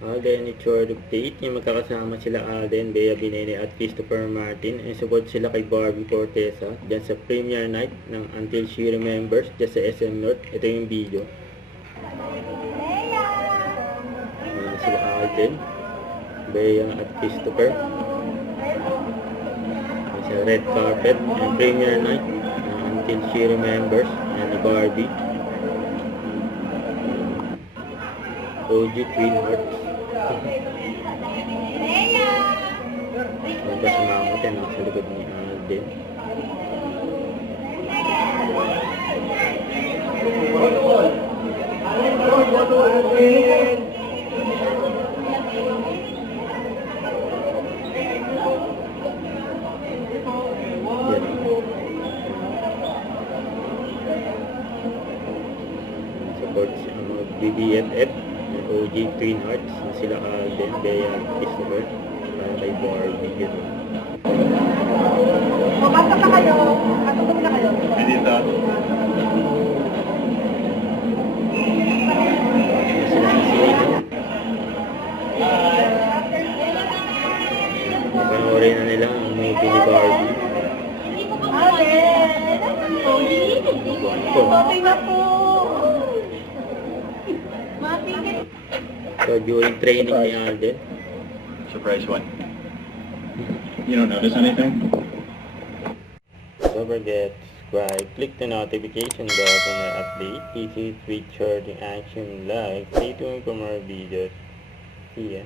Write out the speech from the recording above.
Alden ni Chord update, yung magkakasama sila Alden, Bea Binene at Christopher Martin, and support sila kay Barbie Fortesa dyan sa premiere night ng Until She Remembers dyan sa SM North. Ito yung video. Ayan sila Alden, Bea at Christopher. Ayan sa red carpet and premiere night ng Until She Remembers and Barbie. OG Twin Hearts. Ano ba sumangot yan? Sa likod ni Alden. Yan. Support siya ang BBFF. OG Twin Hearts, sila Alden, Bea, Christopher, para kay Barbie, gano'n. Basta na kayo, katulog na kayo. Dito. Sila si Sino. Panoorin na nila ang movie ni Barbie. Alden! Okay na po. Mapigil. So, during training ni Alden, Surprise one. You don't notice anything? don't forget to subscribe, click the notification bell for more update, easy, tweet, short, and action, like, stay tuned for more videos. See ya.